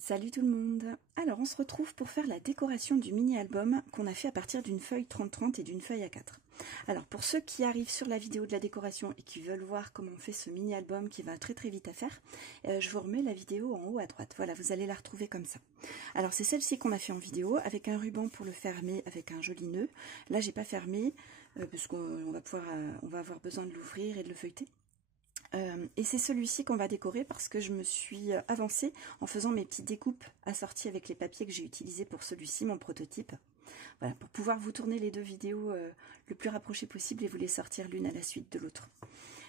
Salut tout le monde. Alors on se retrouve pour faire la décoration du mini-album qu'on a fait à partir d'une feuille 30-30 et d'une feuille A4. Alors pour ceux qui arrivent sur la vidéo de la décoration et qui veulent voir comment on fait ce mini-album qui va très très vite à faire, je vous remets la vidéo en haut à droite. Voilà, vous allez la retrouver comme ça. Alors c'est celle-ci qu'on a fait en vidéo avec un ruban pour le fermer avec un joli nœud. Là j'ai pas fermé parce qu'on va avoir besoin de l'ouvrir et de le feuilleter. Et c'est celui-ci qu'on va décorer parce que je me suis avancée en faisant mes petites découpes assorties avec les papiers que j'ai utilisés pour celui-ci, mon prototype. Voilà, pour pouvoir vous tourner les deux vidéos le plus rapprochées possible et vous les sortir l'une à la suite de l'autre.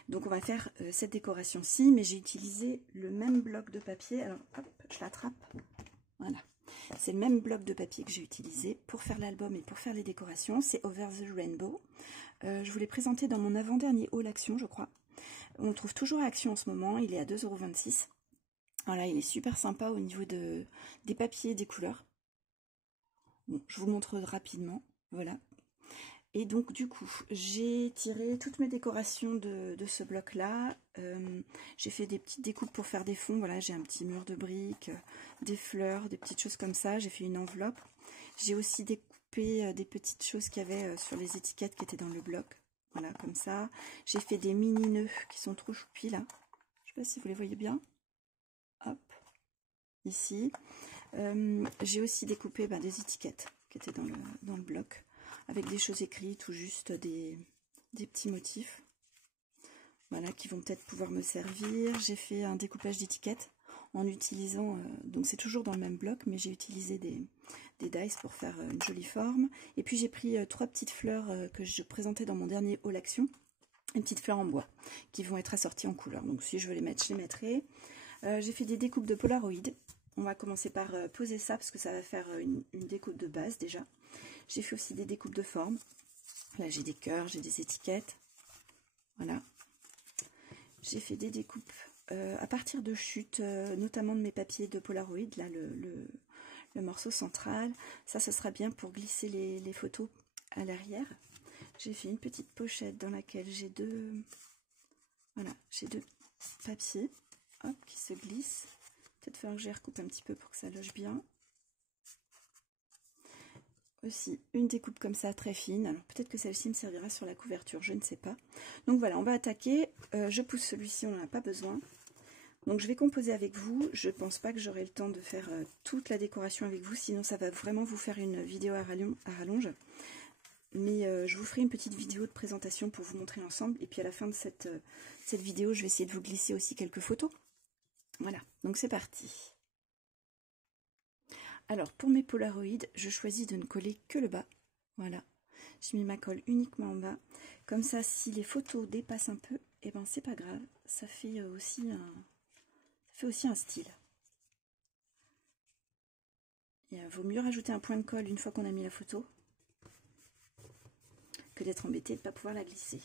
Donc on va faire cette décoration-ci, mais j'ai utilisé le même bloc de papier. Alors hop, je l'attrape. Voilà. C'est le même bloc de papier que j'ai utilisé pour faire l'album et pour faire les décorations. C'est Over the Rainbow. Je vous l'ai présenté dans mon avant-dernier haul Action, je crois. On le trouve toujours à Action en ce moment, il est à 2,26 €. Voilà, il est super sympa au niveau des papiers et des couleurs. Bon, je vous montre rapidement, voilà. Et donc du coup, j'ai tiré toutes mes décorations de ce bloc-là. J'ai fait des petites découpes pour faire des fonds. Voilà, j'ai un petit mur de briques, des fleurs, des petites choses comme ça. J'ai fait une enveloppe. J'ai aussi découpé des petites choses qu'il y avait sur les étiquettes qui étaient dans le bloc. Voilà, comme ça. J'ai fait des mini nœuds qui sont trop choupis là. Je sais pas si vous les voyez bien. Hop, ici. J'ai aussi découpé des étiquettes qui étaient dans le bloc, avec des choses écrites ou juste des petits motifs. Voilà, qui vont peut-être pouvoir me servir. J'ai fait un découpage d'étiquettes en utilisant, donc c'est toujours dans le même bloc, mais j'ai utilisé des dies pour faire une jolie forme. Et puis j'ai pris trois petites fleurs que je présentais dans mon dernier haul Action, une petite fleur en bois, qui vont être assorties en couleurs. Donc si je veux les mettre, je les mettrai. J'ai fait des découpes de Polaroid. On va commencer par poser ça, parce que ça va faire une découpe de base déjà. J'ai fait aussi des découpes de forme. Là j'ai des cœurs, j'ai des étiquettes. Voilà. J'ai fait des découpes à partir de chutes, notamment de mes papiers de Polaroid, là le morceau central. Ça, ce sera bien pour glisser les photos à l'arrière. J'ai fait une petite pochette dans laquelle j'ai deux papiers, hop, qui se glissent. Peut-être falloir que je les recoupe un petit peu pour que ça loge bien. Aussi une découpe comme ça très fine. Alors peut-être que celle-ci me servira sur la couverture, je ne sais pas. Donc voilà, on va attaquer. Je pousse celui-ci, on n'en a pas besoin. Donc je vais composer avec vous. Je pense pas que j'aurai le temps de faire toute la décoration avec vous, sinon ça va vraiment vous faire une vidéo à rallonge. Mais je vous ferai une petite vidéo de présentation pour vous montrer l'ensemble. Et puis à la fin de cette vidéo, je vais essayer de vous glisser aussi quelques photos. Voilà, donc c'est parti. Alors pour mes Polaroids, je choisis de ne coller que le bas. Voilà, j'ai mis ma colle uniquement en bas. Comme ça, si les photos dépassent un peu, et ben c'est pas grave. Ça fait aussi un style. Il vaut mieux rajouter un point de colle une fois qu'on a mis la photo que d'être embêté de ne pas pouvoir la glisser.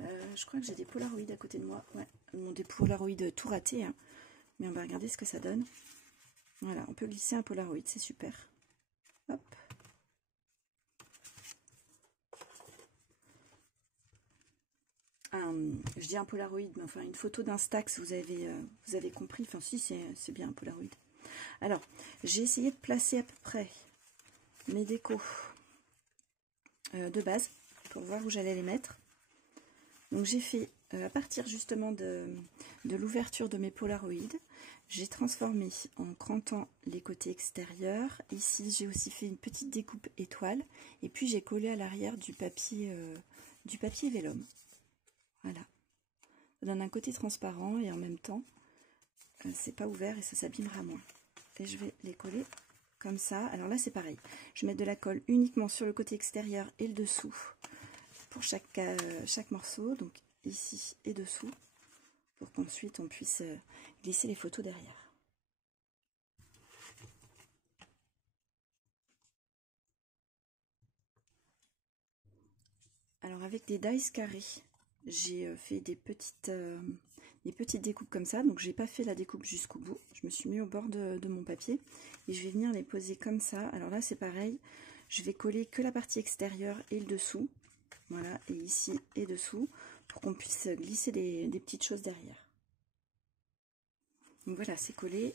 Je crois que j'ai des Polaroids à côté de moi. Ouais, bon, des Polaroids tout ratés, hein. Mais on va regarder ce que ça donne. Voilà, on peut glisser un Polaroid, c'est super. Hop. Je dis un Polaroid, mais enfin une photo d'Instax, vous avez compris. Enfin si, c'est bien un Polaroid. Alors, j'ai essayé de placer à peu près mes décos de base pour voir où j'allais les mettre. Donc j'ai fait, à partir justement de l'ouverture de mes Polaroids, j'ai transformé en crantant les côtés extérieurs. Ici, j'ai aussi fait une petite découpe étoile. Et puis, j'ai collé à l'arrière du papier vélum. Voilà. Ça donne un côté transparent et en même temps, c'est pas ouvert et ça s'abîmera moins. Et je vais les coller comme ça. Alors là, c'est pareil. Je vais mettre de la colle uniquement sur le côté extérieur et le dessous pour chaque morceau. Donc ici et dessous, pour qu'ensuite on puisse glisser les photos derrière. Alors avec des dies carrés, j'ai fait des petites découpes comme ça. Donc j'ai pas fait la découpe jusqu'au bout. Je me suis mis au bord de mon papier et je vais venir les poser comme ça. Alors là c'est pareil, je vais coller que la partie extérieure et le dessous. Voilà, et ici et dessous, pour qu'on puisse glisser des petites choses derrière. Donc voilà, c'est collé.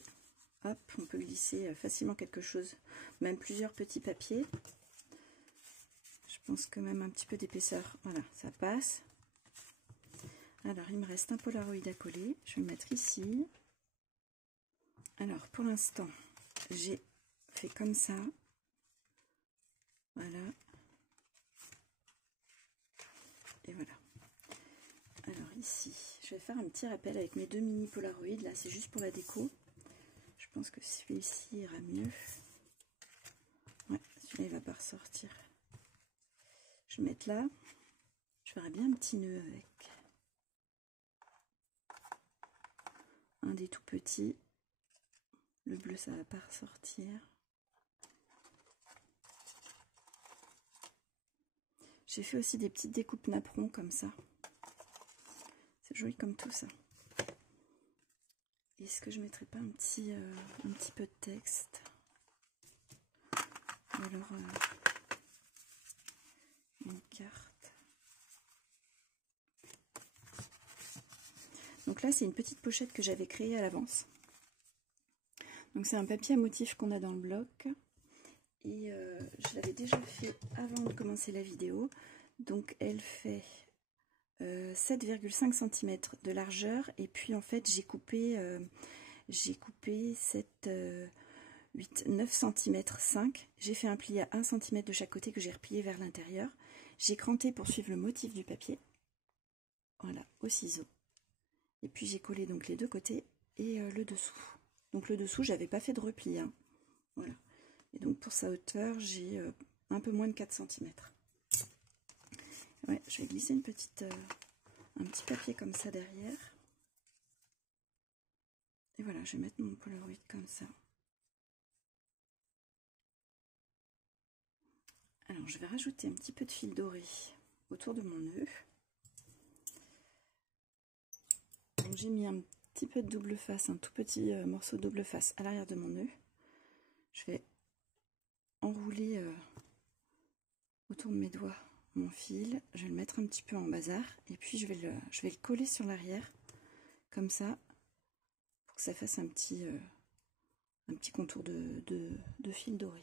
hop, on peut glisser facilement quelque chose, même plusieurs petits papiers. Je pense que même un petit peu d'épaisseur, voilà, ça passe. Alors, il me reste un Polaroid à coller, je vais le mettre ici. Alors, pour l'instant, j'ai fait comme ça, voilà, et voilà. Alors ici, je vais faire un petit rappel avec mes deux mini Polaroid, là c'est juste pour la déco. Je pense que celui-ci ira mieux. Ouais, celui-là il va pas ressortir. Je vais mettre là, je ferai bien un petit nœud avec. Un des tout petits, le bleu ça va pas ressortir. J'ai fait aussi des petites découpes napperons comme ça. C'est joli comme tout ça. Est-ce que je mettrais pas un petit peu de texte? Ou alors une carte. Donc là c'est une petite pochette que j'avais créée à l'avance. Donc c'est un papier à motif qu'on a dans le bloc. Et je l'avais déjà fait avant de commencer la vidéo. Donc elle fait 7,5 cm de largeur. Et puis en fait j'ai coupé 7, 8, 9 cm 5. J'ai fait un pli à 1 cm de chaque côté que j'ai replié vers l'intérieur. J'ai cranté pour suivre le motif du papier. Voilà, au ciseau. Et puis j'ai collé donc les deux côtés et le dessous. Donc le dessous, j'avais pas fait de repli. Hein. Voilà. Et donc pour sa hauteur, j'ai un peu moins de 4 cm. Ouais, je vais glisser un petit papier comme ça derrière. Et voilà, je vais mettre mon Polaroid comme ça. Alors je vais rajouter un petit peu de fil doré autour de mon nœud. J'ai mis un petit peu de double face, un tout petit morceau de double face à l'arrière de mon nœud. Je vais enrouler autour de mes doigts mon fil, je vais le mettre un petit peu en bazar et puis je vais le coller sur l'arrière comme ça pour que ça fasse un petit contour de fil doré.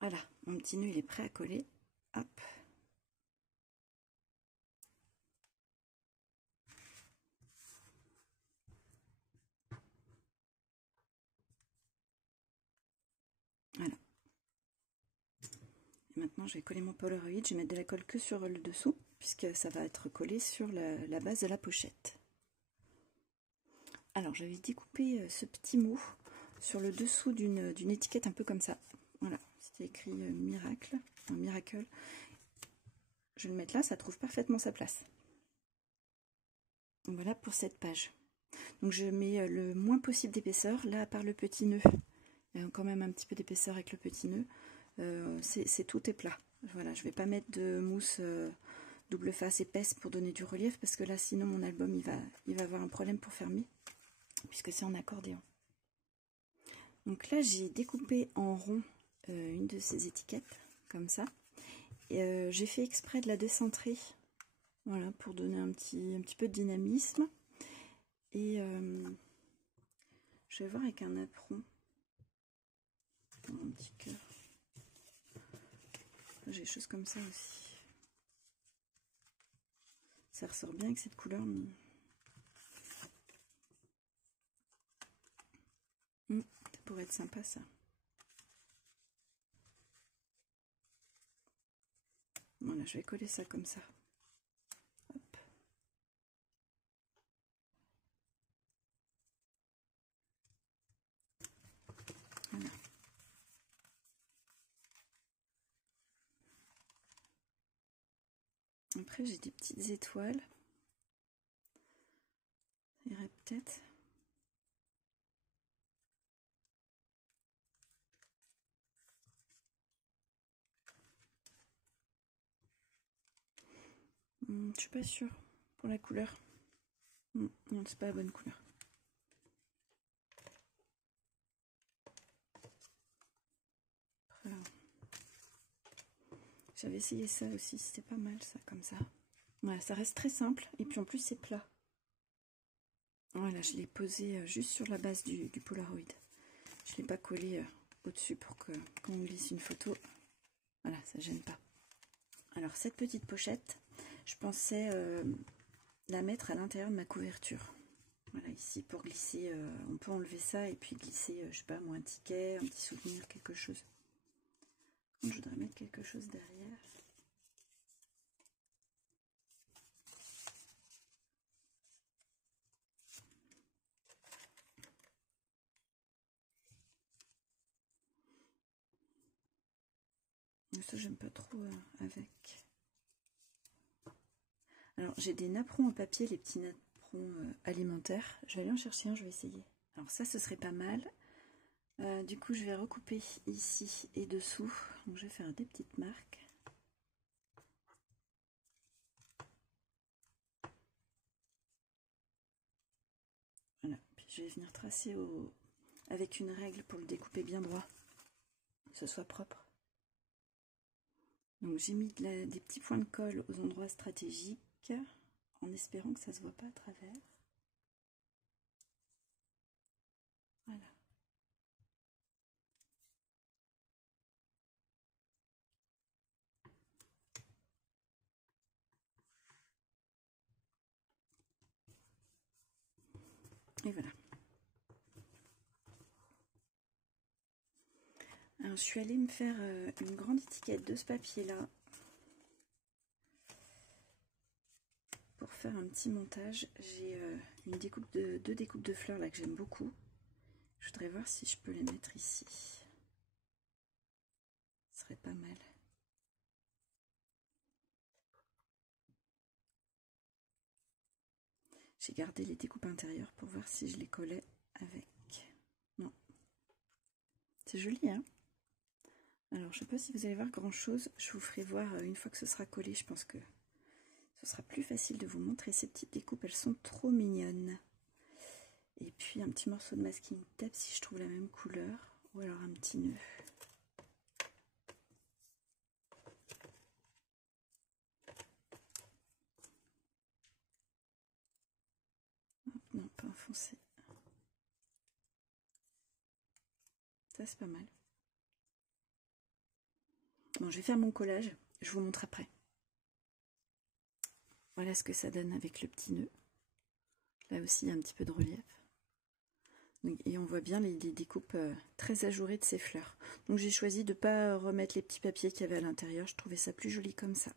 Voilà, mon petit nœud il est prêt à coller. Hop. Voilà. Et maintenant je vais coller mon Polaroid, je vais mettre de la colle que sur le dessous puisque ça va être collé sur la base de la pochette. Alors j'avais découpé ce petit mot sur le dessous d'une étiquette un peu comme ça. Voilà, c'était écrit miracle, un miracle. Je vais le mettre là, ça trouve parfaitement sa place. Donc voilà pour cette page. Donc je mets le moins possible d'épaisseur, là à part le petit nœud. Il y a quand même un petit peu d'épaisseur avec le petit nœud. C'est tout est plat. Voilà, je vais pas mettre de mousse double face épaisse pour donner du relief parce que là sinon mon album il va avoir un problème pour fermer puisque c'est en accordéon. Donc là j'ai découpé en rond une de ces étiquettes comme ça. J'ai fait exprès de la décentrer, voilà, pour donner un petit peu de dynamisme. Et je vais voir avec un napperon, un petit cœur. J'ai des choses comme ça aussi. Ça ressort bien avec cette couleur. Mais... ça pourrait être sympa ça. Voilà, je vais coller ça comme ça. Hop. Voilà. Après j'ai des petites étoiles. Ça irait peut-être. Je suis pas sûre pour la couleur. Non, c'est pas la bonne couleur. Voilà. J'avais essayé ça aussi, c'était pas mal ça, comme ça. Voilà, ça reste très simple et puis en plus c'est plat. Voilà, je l'ai posé juste sur la base du Polaroid. Je ne l'ai pas collé au-dessus pour que quand on glisse une photo, voilà, ça ne gêne pas. Alors cette petite pochette, je pensais la mettre à l'intérieur de ma couverture. Voilà, ici pour glisser, on peut enlever ça et puis glisser, je sais pas moi, un ticket, un petit souvenir, quelque chose. Je voudrais mettre quelque chose derrière. Ça, j'aime pas trop avec. Alors, j'ai des napperons en papier, les petits napperons alimentaires. Je vais aller en chercher un, je vais essayer. Alors ça, ce serait pas mal. Du coup, je vais recouper ici et dessous. Donc, je vais faire des petites marques. Voilà. Puis, je vais venir tracer avec une règle pour le découper bien droit. Que ce soit propre. Donc, j'ai mis des petits points de colle aux endroits stratégiques en espérant que ça se voit pas à travers. Voilà. Et voilà. Alors, je suis allée me faire une grande étiquette de ce papier-là pour faire un petit montage. J'ai deux découpes de fleurs là que j'aime beaucoup. Je voudrais voir si je peux les mettre ici. Ce serait pas mal. J'ai gardé les découpes intérieures pour voir si je les collais avec. Non. C'est joli, hein? Alors, je sais pas si vous allez voir grand chose. Je vous ferai voir une fois que ce sera collé. Je pense que ce sera plus facile de vous montrer ces petites découpes. Elles sont trop mignonnes. Et puis, un petit morceau de masking tape si je trouve la même couleur. Ou alors un petit nœud. Non, pas enfoncé. Ça, c'est pas mal. Bon, je vais faire mon collage. Je vous montre après. Voilà ce que ça donne avec le petit nœud. Là aussi, il y a un petit peu de relief. Et on voit bien les découpes très ajourées de ces fleurs. Donc j'ai choisi de ne pas remettre les petits papiers qu'il y avait à l'intérieur. Je trouvais ça plus joli comme ça.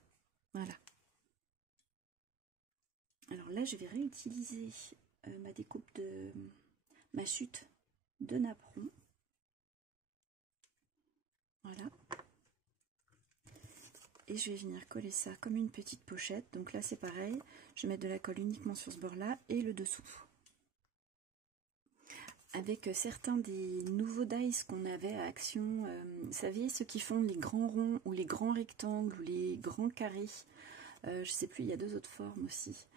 Voilà. Alors là, je vais réutiliser ma découpe de ma chute de napperon. Voilà. Et je vais venir coller ça comme une petite pochette. Donc là, c'est pareil. Je vais mettre de la colle uniquement sur ce bord-là et le dessous. Avec certains des nouveaux dies qu'on avait à Action, vous savez, ceux qui font les grands ronds ou les grands rectangles ou les grands carrés, je sais plus, il y a deux autres formes aussi.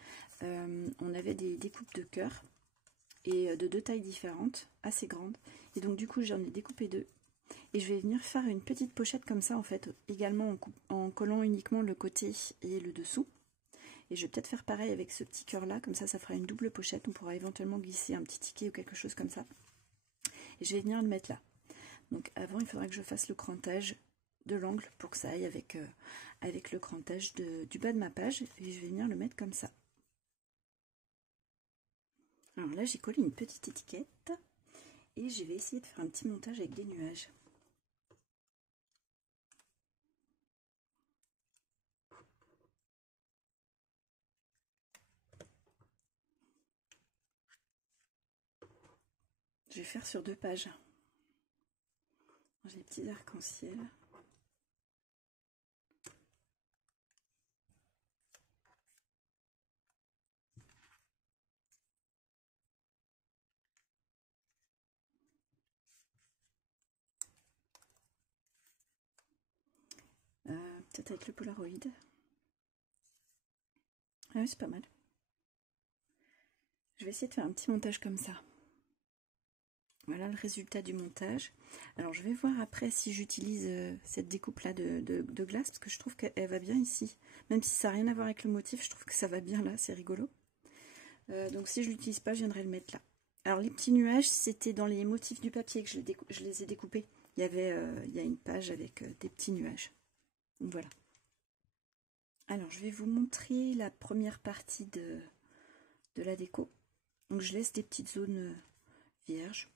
On avait des découpes de cœur et de deux tailles différentes, assez grandes. Et donc du coup, j'en ai découpé deux. Et je vais venir faire une petite pochette comme ça, en fait, également en collant uniquement le côté et le dessous. Et je vais peut-être faire pareil avec ce petit cœur là, comme ça fera une double pochette. On pourra éventuellement glisser un petit ticket ou quelque chose comme ça. Et je vais venir le mettre là. Donc avant, il faudra que je fasse le crantage de l'angle pour que ça aille avec, avec le crantage du bas de ma page. Et je vais venir le mettre comme ça. Alors là, j'ai collé une petite étiquette. Et je vais essayer de faire un petit montage avec des nuages. Je vais faire sur 2 pages. J'ai des petits arcs-en-ciel. Peut-être avec le Polaroid. Ah oui, c'est pas mal. Je vais essayer de faire un petit montage comme ça. Voilà le résultat du montage. Alors je vais voir après si j'utilise cette découpe là de glace, parce que je trouve qu'elle va bien ici. Même si ça n'a rien à voir avec le motif, je trouve que ça va bien là, c'est rigolo. Donc si je l'utilise pas, je viendrai le mettre là. Alors les petits nuages, c'était dans les motifs du papier que je les ai découpés. Il y a une page avec des petits nuages. Donc voilà. Alors je vais vous montrer la première partie de la déco. Donc je laisse des petites zones vierges.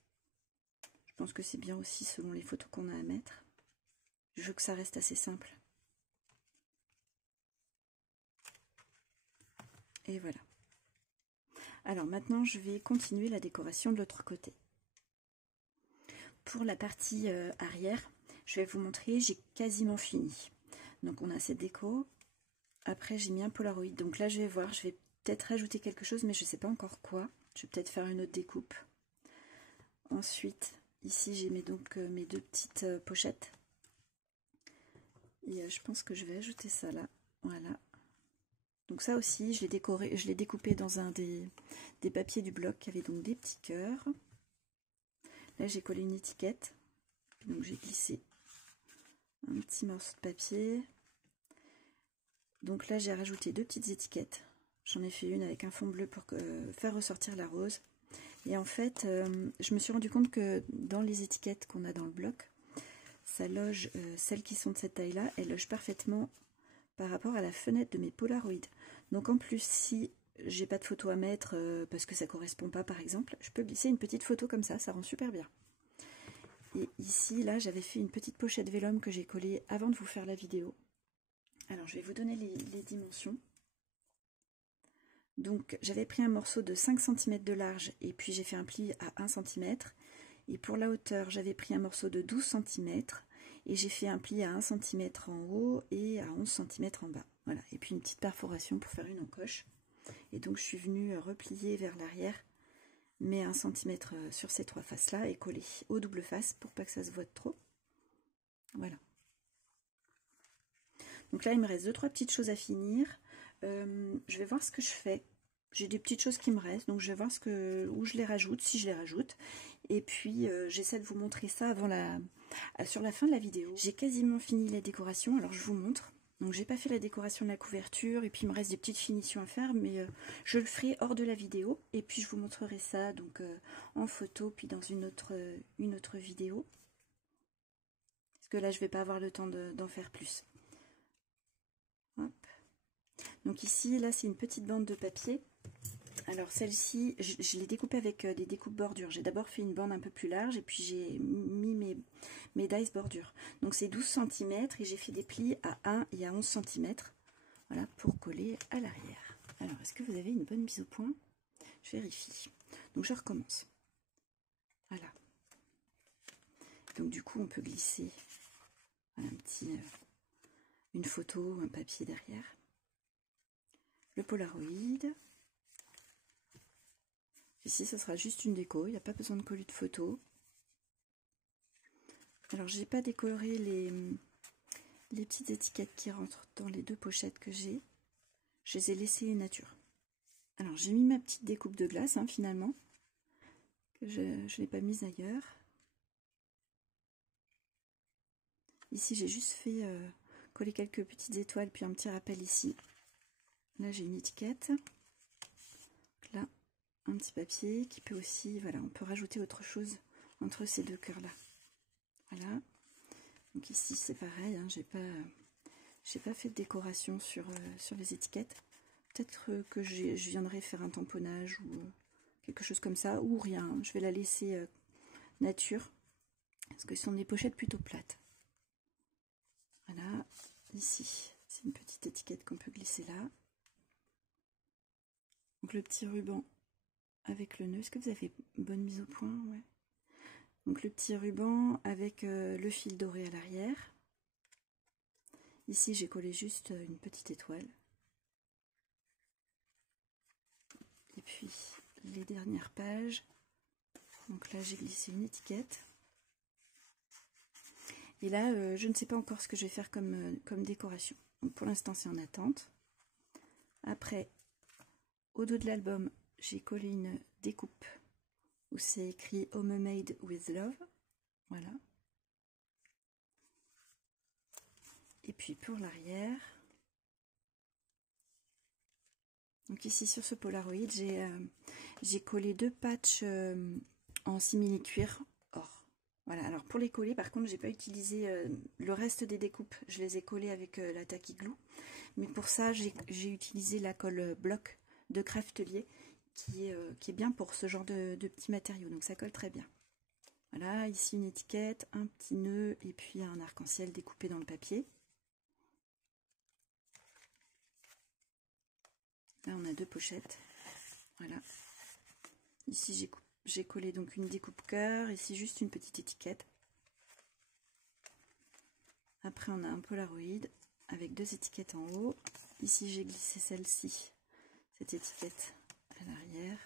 Je pense que c'est bien aussi selon les photos qu'on a à mettre. Je veux que ça reste assez simple. Et voilà. Alors maintenant, je vais continuer la décoration de l'autre côté. Pour la partie arrière, je vais vous montrer, j'ai quasiment fini. Donc on a cette déco. Après, j'ai mis un Polaroid. Donc là, je vais voir, je vais peut-être rajouter quelque chose, mais je ne sais pas encore quoi. Je vais peut-être faire une autre découpe. Ensuite, ici, j'ai mis donc mes deux petites pochettes. Et je pense que je vais ajouter ça là. Voilà. Donc ça aussi, je l'ai découpé dans un des papiers du bloc qui avait donc des petits cœurs. Là, j'ai collé une étiquette. Donc j'ai glissé un petit morceau de papier. Donc là, j'ai rajouté deux petites étiquettes. J'en ai fait une avec un fond bleu pour faire ressortir la rose. Et en fait, je me suis rendu compte que dans les étiquettes qu'on a dans le bloc, ça loge, celles qui sont de cette taille-là, elles logent parfaitement par rapport à la fenêtre de mes Polaroid. Donc en plus, si j'ai pas de photo à mettre parce que ça correspond pas par exemple, je peux glisser une petite photo comme ça rend super bien. Et ici, là, j'avais fait une petite pochette vélum que j'ai collée avant de vous faire la vidéo. Alors, je vais vous donner les dimensions. Donc, j'avais pris un morceau de 5 cm de large et puis j'ai fait un pli à 1 cm. Et pour la hauteur, j'avais pris un morceau de 12 cm et j'ai fait un pli à 1 cm en haut et à 11 cm en bas. Voilà. Et puis une petite perforation pour faire une encoche. Et donc, je suis venue replier vers l'arrière, mais 1 cm sur ces trois faces-là et coller aux doubles faces pour pas que ça se voie trop. Voilà. Donc là, il me reste 2-3 petites choses à finir. Je vais voir ce que je fais. J'ai des petites choses qui me restent, donc je vais voir où je les rajoute, si je les rajoute. Et puis, j'essaie de vous montrer ça sur la fin de la vidéo. J'ai quasiment fini la décoration, alors je vous montre. Donc, j'ai pas fait la décoration de la couverture, et puis il me reste des petites finitions à faire, mais je le ferai hors de la vidéo. Et puis, je vous montrerai ça donc en photo, puis dans une autre vidéo. Parce que là, je vais pas avoir le temps d'en faire plus. Hop. Donc ici, là, c'est une petite bande de papier. Alors celle-ci, je l'ai découpée avec des découpes bordures. J'ai d'abord fait une bande un peu plus large et puis j'ai mis mes dies bordures. Donc c'est 12 cm et j'ai fait des plis à 1 et à 11 cm. Voilà, pour coller à l'arrière. Alors, est-ce que vous avez une bonne mise au point? Je vérifie. Donc je recommence. Voilà. Donc du coup, on peut glisser une photo, un papier derrière. Le Polaroid. Ici, ça sera juste une déco, il n'y a pas besoin de coller de photos. Alors, j'ai pas décoré les petites étiquettes qui rentrent dans les deux pochettes que j'ai. Je les ai laissées nature. Alors, j'ai mis ma petite découpe de glace, finalement, que je ne l'ai pas mise ailleurs. Ici, j'ai juste fait coller quelques petites étoiles, puis un petit rappel ici. Là, j'ai une étiquette. Là, un petit papier qui peut aussi, voilà, on peut rajouter autre chose entre ces deux cœurs là. Voilà. Donc ici c'est pareil, j'ai pas fait de décoration sur les étiquettes. Peut-être que je viendrai faire un tamponnage ou quelque chose comme ça, ou rien. Je vais la laisser nature parce que ce sont des pochettes plutôt plates. Voilà. Ici c'est une petite étiquette qu'on peut glisser là. Donc le petit ruban avec le nœud. Est-ce que vous avez une bonne mise au point? Ouais. Donc le petit ruban avec le fil doré à l'arrière. Ici j'ai collé juste une petite étoile. Et puis les dernières pages. Donc là j'ai glissé une étiquette. Et là je ne sais pas encore ce que je vais faire comme décoration. Donc pour l'instant c'est en attente. Après, au dos de l'album, j'ai collé une découpe où c'est écrit Homemade with Love. Voilà. Et puis pour l'arrière, Donc ici sur ce Polaroid, j'ai collé 2 patchs en simili-cuir or. Voilà, alors pour les coller, par contre, j'ai pas utilisé le reste des découpes. Je les ai collés avec la Tacky Glue. Mais pour ça, j'ai utilisé la colle bloc de Craftelier qui est bien pour ce genre de petits matériaux. Donc ça colle très bien. Voilà, ici une étiquette, un petit nœud et puis un arc-en-ciel découpé dans le papier. Là, on a 2 pochettes. Voilà. Ici, j'ai collé donc une découpe cœur. Ici, juste une petite étiquette. Après, on a un Polaroid avec 2 étiquettes en haut. Ici, j'ai glissé celle-ci, cette étiquette à l'arrière.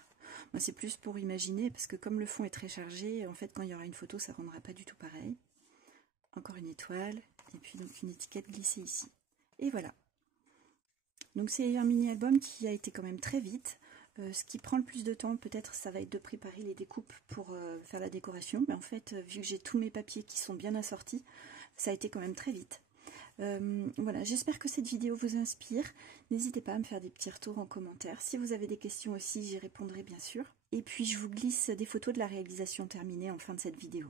Moi, c'est plus pour imaginer, parce que comme le fond est très chargé, en fait, quand il y aura une photo, ça ne rendra pas du tout pareil. Encore une étoile, et puis donc une étiquette glissée ici. Et voilà. Donc c'est un mini-album qui a été quand même très vite. Ce qui prend le plus de temps, peut-être, ça va être de préparer les découpes pour faire la décoration. Mais en fait, vu que j'ai tous mes papiers qui sont bien assortis, ça a été quand même très vite. Voilà, j'espère que cette vidéo vous inspire. N'hésitez pas à me faire des petits retours en commentaire. Si vous avez des questions aussi, j'y répondrai bien sûr. Et puis, je vous glisse des photos de la réalisation terminée en fin de cette vidéo.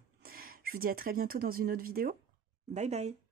Je vous dis à très bientôt dans une autre vidéo. Bye bye!